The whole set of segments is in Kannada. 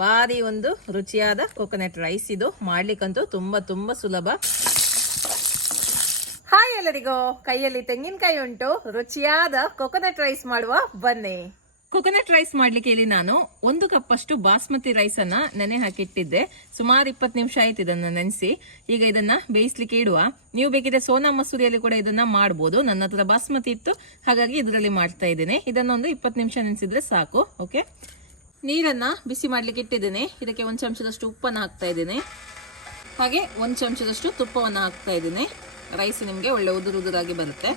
ಭಾರಿ ಒಂದು ರುಚಿಯಾದ ಕೋಕೋನಟ್ ರೈಸ್. ಇದು ಮಾಡ್ಲಿಕ್ಕಂತೂ ತುಂಬಾ ಸುಲಭ. ಹಾಯ್ ಎಲ್ಲರಿಗೂ, ಕೈಯಲ್ಲಿ ತೆಂಗಿನಕಾಯಿ ಉಂಟು, ರುಚಿಯಾದ ಕೋಕೋನಟ್ ರೈಸ್ ಮಾಡುವ ಬನ್ನಿ. ಕೋಕೋನಟ್ ರೈಸ್ ಮಾಡ್ಲಿಕ್ಕೆ ಇಲ್ಲಿ ನಾನು 1 ಕಪ್ ಅಷ್ಟು ಬಾಸ್ಮತಿ ರೈಸ್ ಅನ್ನ ನೆನೆ ಹಾಕಿಟ್ಟಿದ್ದೆ. ಸುಮಾರು 20 ನಿಮಿಷ ಆಯ್ತು ಇದನ್ನ ನೆನೆಸಿ. ಈಗ ಇದನ್ನ ಬೇಯಿಸ್ಲಿಕ್ಕೆ ಇಡುವ. ನೀವು ಬೇಕಿದ್ರೆ ಸೋನಾ ಮಸೂರಿಯಲ್ಲಿ ಕೂಡ ಇದನ್ನ ಮಾಡಬಹುದು. ನನ್ನ ಹತ್ರ ಬಾಸ್ಮತಿ ಇತ್ತು, ಹಾಗಾಗಿ ಇದರಲ್ಲಿ ಮಾಡ್ತಾ ಇದ್ದೇನೆ. ಇದನ್ನೊಂದು 20 ನಿಮಿಷ ನೆನೆಸಿದ್ರೆ ಸಾಕು. ಓಕೆ, ನೀರನ್ನ ಬಿಸಿ ಮಾಡ್ಲಿಕ್ಕೆ ಇಟ್ಟಿದ್ದೇನೆ. ಇದಕ್ಕೆ 1 ಚಮಚದಷ್ಟು ಉಪ್ಪನ್ನು ಹಾಕ್ತಾ ಇದ್ದೇನೆ. ಹಾಗೆ 1 ಚಮಚದಷ್ಟು ತುಪ್ಪವನ್ನು ಹಾಕ್ತಾ ಇದ್ದೇನೆ. ರೈಸ್ ನಿಮಗೆ ಒಳ್ಳೆ ಉದುರಾಗಿ ಬರುತ್ತೆ.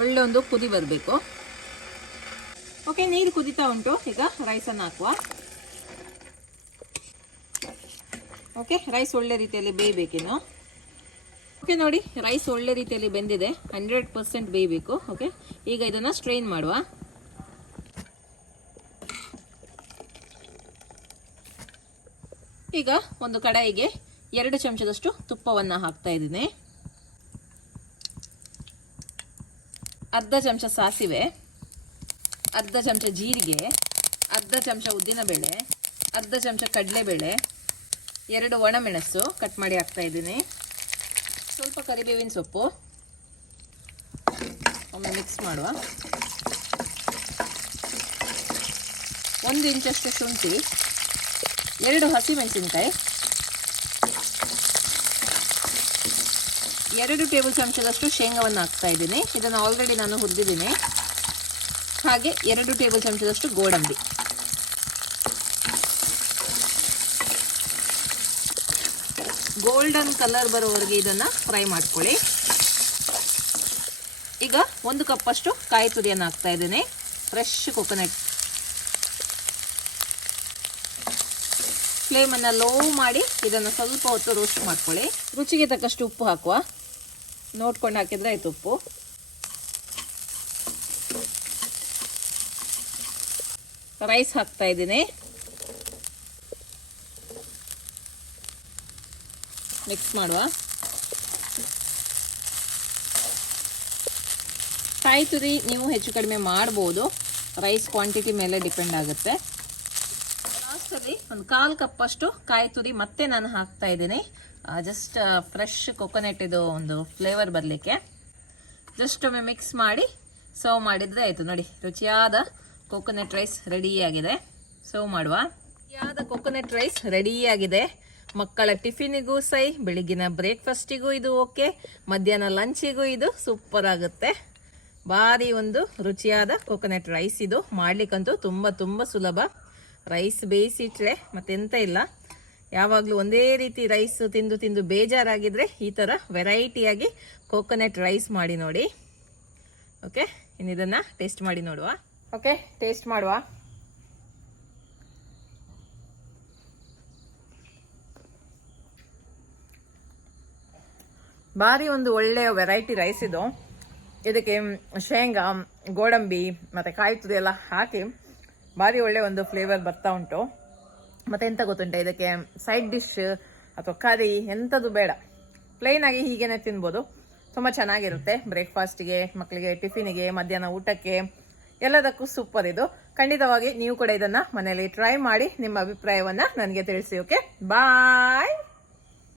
ಒಳ್ಳೆ ಒಂದು ಕುದಿ ಬರಬೇಕು. ಓಕೆ, ನೀರು ಕುದಿತಾ ಉಂಟು. ಈಗ ರೈಸನ್ನು ಹಾಕುವ. ಓಕೆ, ರೈಸ್ ಒಳ್ಳೆ ರೀತಿಯಲ್ಲಿ ಬೇಯಬೇಕಿನ್ನು. ಓಕೆ ನೋಡಿ, ರೈಸ್ ಒಳ್ಳೆ ರೀತಿಯಲ್ಲಿ ಬೆಂದಿದೆ. 100% ಬೇಯಬೇಕು. ಓಕೆ, ಈಗ ಇದನ್ನು ಸ್ಟ್ರೈನ್ ಮಾಡುವ. ಈಗ ಒಂದು ಕಡಾಯಿಗೆ 2 ಚಮಚದಷ್ಟು ತುಪ್ಪವನ್ನು ಹಾಕ್ತಾ ಇದ್ದೀನಿ. ಅರ್ಧ ಚಮಚ ಸಾಸಿವೆ, ಅರ್ಧ ಚಮಚ ಜೀರಿಗೆ, ಅರ್ಧ ಚಮಚ ಉದ್ದಿನಬೇಳೆ, ಅರ್ಧ ಚಮಚ ಕಡಲೆಬೇಳೆ, 2 ಒಣಮೆಣಸು ಕಟ್ ಮಾಡಿ ಹಾಕ್ತಾ ಇದ್ದೀನಿ. ಸ್ವಲ್ಪ ಕರಿಬೇವಿನ ಸೊಪ್ಪು, ಒಮ್ಮೆ ಮಿಕ್ಸ್ ಮಾಡುವ. 1 ಇಂಚಷ್ಟು ಶುಂಠಿ, 2 ಹಸಿಮೆಣಸಿನಕಾಯಿ, 2 ಟೇಬಲ್ ಚಮಚದಷ್ಟು ಶೇಂಗಾವನ್ನು ಹಾಕ್ತಾ ಇದ್ದೀನಿ. ಇದನ್ನು ಆಲ್ರೆಡಿ ನಾನು ಹುರಿದಿದ್ದೀನಿ. ಹಾಗೆ 2 ಟೇಬಲ್ ಚಮಚದಷ್ಟು ಗೋಡಂಬಿ. ಗೋಲ್ಡನ್ ಕಲರ್ ಬರೋವರೆಗೆ ಇದನ್ನು ಫ್ರೈ ಮಾಡ್ಕೊಳ್ಳಿ. ಈಗ 1 ಕಪ್ ಅಷ್ಟು ಕಾಯಿ ತುರಿಯನ್ನು ಹಾಕ್ತಾ ಇದ್ದೀನಿ. Fresh coconut. ಫ್ಲೇಮನ್ನು ಲೋ ಮಾಡಿ ಇದನ್ನು ಸ್ವಲ್ಪ ಹೊತ್ತು ರೋಸ್ಟ್ ಮಾಡ್ಕೊಳ್ಳಿ. ರುಚಿಗೆ ತಕ್ಕಷ್ಟು ಉಪ್ಪು ಹಾಕುವ. ನೋಡ್ಕೊಂಡು ಹಾಕಿದ್ರೆ ಆಯ್ತು ಉಪ್ಪು. ರೈಸ್ ಹಾಕ್ತಾ ಇದ್ದೀನಿ. ಮಿಕ್ಸ್ ಮಾಡುವ. ಕಾಯಿ ತುರಿ ನೀವು ಹೆಚ್ಚು ಕಡಿಮೆ ಮಾಡ್ಬೋದು. ರೈಸ್ ಕ್ವಾಂಟಿಟಿ ಮೇಲೆ ಡಿಪೆಂಡ್ ಆಗುತ್ತೆ. ಲಾಸ್ಟಲ್ಲಿ 1/4 ಕಪ್ ಅಷ್ಟು ಕಾಯಿ ತುರಿ ಮತ್ತೆ ನಾನು ಹಾಕ್ತಾ ಇದ್ದೀನಿ. ಜಸ್ಟ್ ಫ್ರೆಶ್ ಕೊಕೊನಟ್ ಇದು ಒಂದು ಫ್ಲೇವರ್ ಬರಲಿಕ್ಕೆ. ಜಸ್ಟ್ ಒಮ್ಮೆ ಮಿಕ್ಸ್ ಮಾಡಿ ಸರ್ವ್ ಮಾಡಿದರೆ ಆಯಿತು. ನೋಡಿ, ರುಚಿಯಾದ ಕೋಕೋನಟ್ ರೈಸ್ ರೆಡಿಯಾಗಿದೆ. ಸರ್ವ್ ಮಾಡುವ. ರುಚಿಯಾದ ಕೋಕೋನಟ್ ರೈಸ್ ರೆಡಿಯಾಗಿದೆ. ಮಕ್ಕಳ ಟಿಫಿನಿಗೂ ಸೈ, ಬೆಳಿಗ್ಗಿನ ಬ್ರೇಕ್ಫಾಸ್ಟಿಗೂ ಇದು ಓಕೆ, ಮಧ್ಯಾಹ್ನ ಲಂಚಿಗೂ ಇದು ಸೂಪರ್ ಆಗುತ್ತೆ. ಭಾರಿ ಒಂದು ರುಚಿಯಾದ ಕೋಕೋನಟ್ ರೈಸ್. ಇದು ಮಾಡ್ಲಿಕ್ಕಂತೂ ತುಂಬ ಸುಲಭ. ರೈಸ್ ಬೇಯಿಸಿಟ್ರೆ ಮತ್ತೆಂತ ಇಲ್ಲ. ಯಾವಾಗಲೂ ಒಂದೇ ರೀತಿ ರೈಸ್ ತಿಂದು ಬೇಜಾರಾಗಿದ್ರೆ ಈ ಥರ ವೆರೈಟಿಯಾಗಿ ಕೋಕೋನಟ್ ರೈಸ್ ಮಾಡಿ ನೋಡಿ. ಓಕೆ, ಇನ್ನು ಇದನ್ನು ಟೇಸ್ಟ್ ಮಾಡಿ ನೋಡುವ. ಓಕೆ, ಟೇಸ್ಟ್ ಮಾಡುವ. ಭಾರಿ ಒಂದು ಒಳ್ಳೆಯ ವೆರೈಟಿ ರೈಸ್ ಇದು. ಇದಕ್ಕೆ ಶೇಂಗಾ, ಗೋಡಂಬಿ ಮತ್ತು ಕಾಯಿ ತುರಿ ಎಲ್ಲ ಹಾಕಿ ಭಾರಿ ಒಳ್ಳೆ ಒಂದು ಫ್ಲೇವರ್ ಬರ್ತಾ ಉಂಟು. ಮತ್ತೆ ಎಂತ ಗೊತ್ತುಂಟ, ಇದಕ್ಕೆ ಸೈಡ್ ಡಿಶ್ ಅಥವಾ ಕರಿ ಎಂಥದ್ದು ಬೇಡ, ಪ್ಲೇನ್ ಆಗಿ ಹೀಗೇನೆ ತಿನ್ಬೋದು. ತುಂಬ ಚೆನ್ನಾಗಿರುತ್ತೆ. ಬ್ರೇಕ್ಫಾಸ್ಟಿಗೆ, ಮಕ್ಕಳಿಗೆ ಟಿಫಿನಿಗೆ, ಮಧ್ಯಾಹ್ನ ಊಟಕ್ಕೆ ಎಲ್ಲದಕ್ಕೂ ಸೂಪರ್ ಇದು. ಖಂಡಿತವಾಗಿ ನೀವು ಕೂಡ ಇದನ್ನ ಮನೆಯಲ್ಲಿ ಟ್ರೈ ಮಾಡಿ ನಿಮ್ಮ ಅಭಿಪ್ರಾಯವನ್ನ ನನಗೆ ತಿಳಿಸಿ. ಓಕೆ, ಬಾಯ್.